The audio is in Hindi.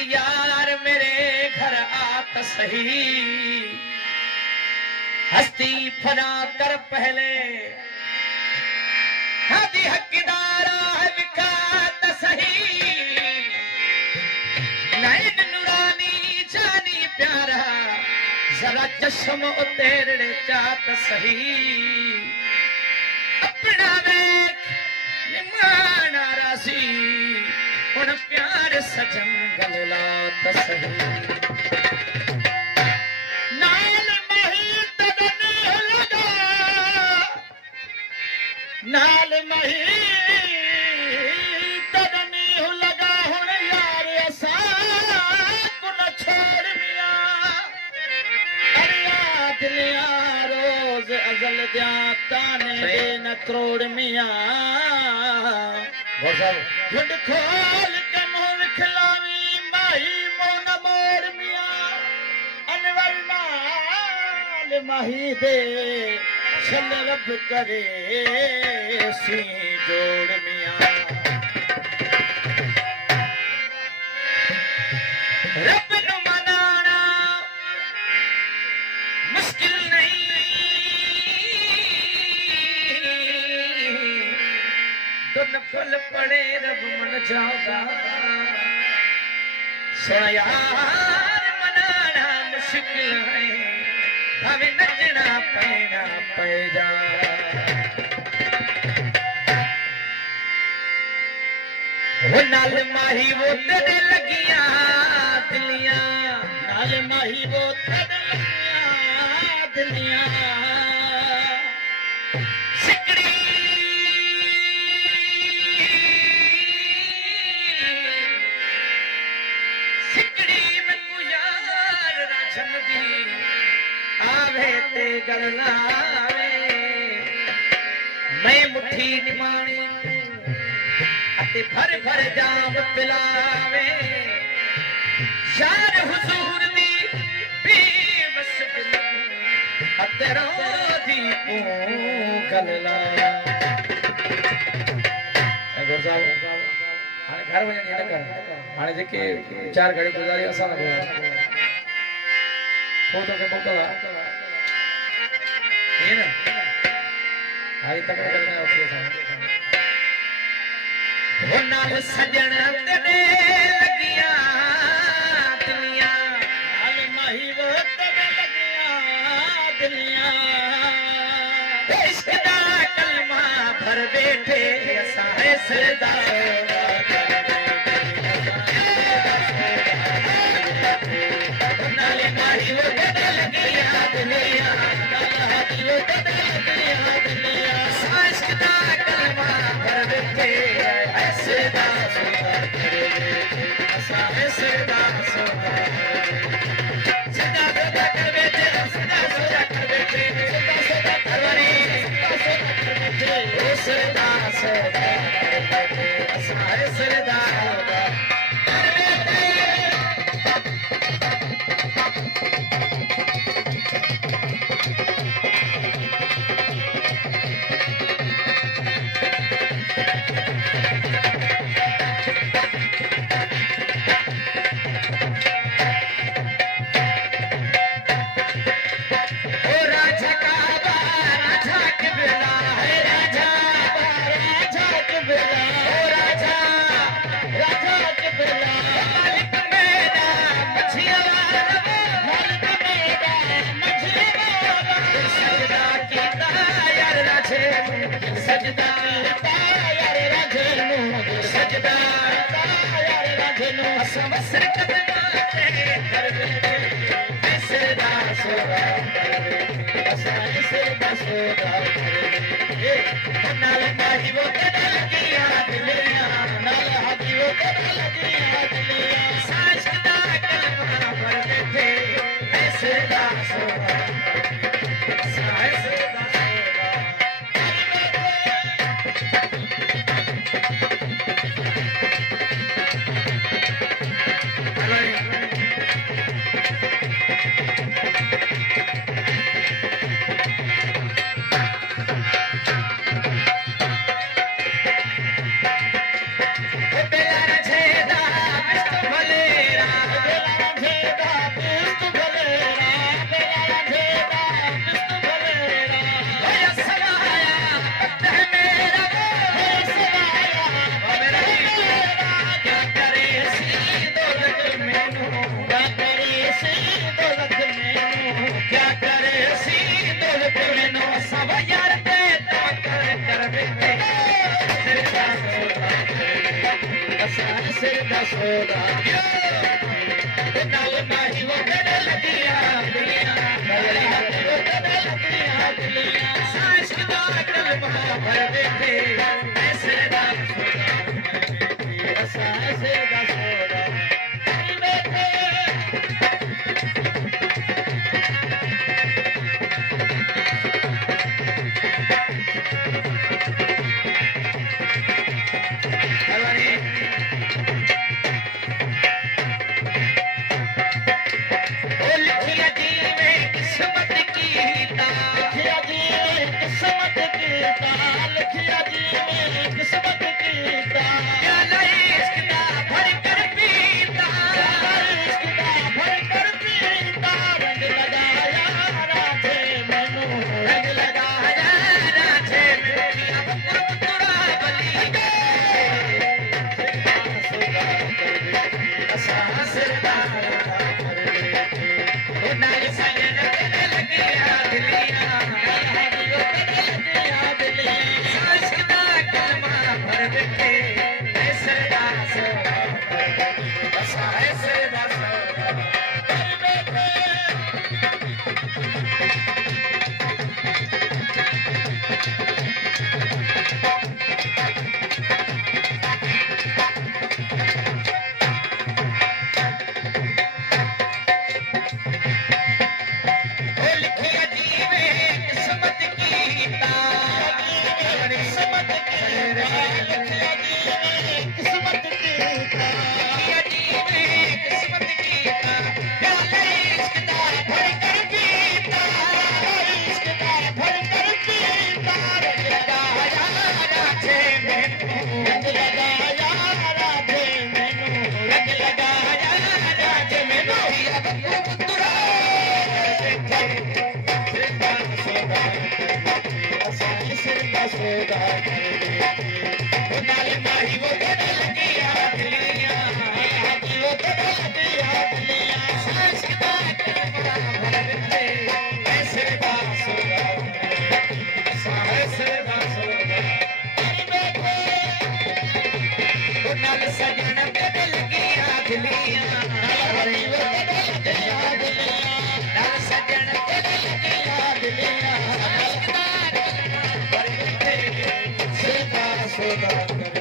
आदि यार मेरे घर आत सही, हस्ती फना कर पहले आदि हकदारा विकात सही, नैन नूरानी जानी प्यारा जरा चश्म उतेरड़े चात सही, अपना वेख निमाना रासी उन प्यार सजन गललात सही, नाल मही तदनी लगा, नाल मही तदनी लगा हुण यार असा को न छोड़ मिया, अरिया दिलिया रोज अजल दिया ताने न त्रोड़ मिया, खुद खोल के मुंह विखलावी माही मोन मोर मिया, अनवर नाल माही दे छल रब करे सी जोड़ मिया, रब नु मनाना मुश्किल नहीं, तो नफल पड़े रब मन जाओगा, सुन यार मनाना मुश्किल है, हमें नचना पैना पै जा, वो नाल माही वो तेरे लगिया दिलियां, नाल माही वो तेरे लगिया दिलियां, सिकड़ी सिकड़ी में गुजार राजन दी आवे ते गड़लावे, मैं मुट्ठी निमाणी अते भर भर जाम पिलावे, यार हुजूर दी बेबस दिल अते रोदी को गलला, गुरु साहब हाणे घर वञण जी न कर, हाणे जेके 4 घड़ी गुज़ारी असां न गुज़ार फोटो के मोकला ये ना हारी तक करना ओके साहब, वो नाल सजन तेरे लगिया दिलियां, नाल माही वो तेरे लगिया दिलियां, इश्क दा कलमा भर बैठे असां है सरदार, नाल माही वो तेरे लगिया दिलियां, नाल हाथी वो तेरे लगिया दिलियां, इश्क दा कलमा भर बैठे सदा सदा करे असा सदा सदा सदा सदा कर बैठे, सदा सदा कर बैठे, सदा सदा करवरी सदा सदा कर बैठे असा सदा कर बैठे, ਸਿਰ ਦਾ ਸੋਦਾ ਨਾਲ ਮਾਹੀ ਉਹ ਕਦੇ ਲੱਗੀਆਂ ਦੁਨੀਆ ਨਾਲ ਉਹ ਕਦੇ ਲੱਗੀਆਂ ਦੁਨੀਆ ਸਾਇਸ਼ ਦਾ ਕਲਮਾ ਭਰ ਬੈਠੇ ਸਿਰ ਦਾ ਸੋਦਾ ਸਿਰ ਦਾ ਸੋਦਾ ਸੋਦਾ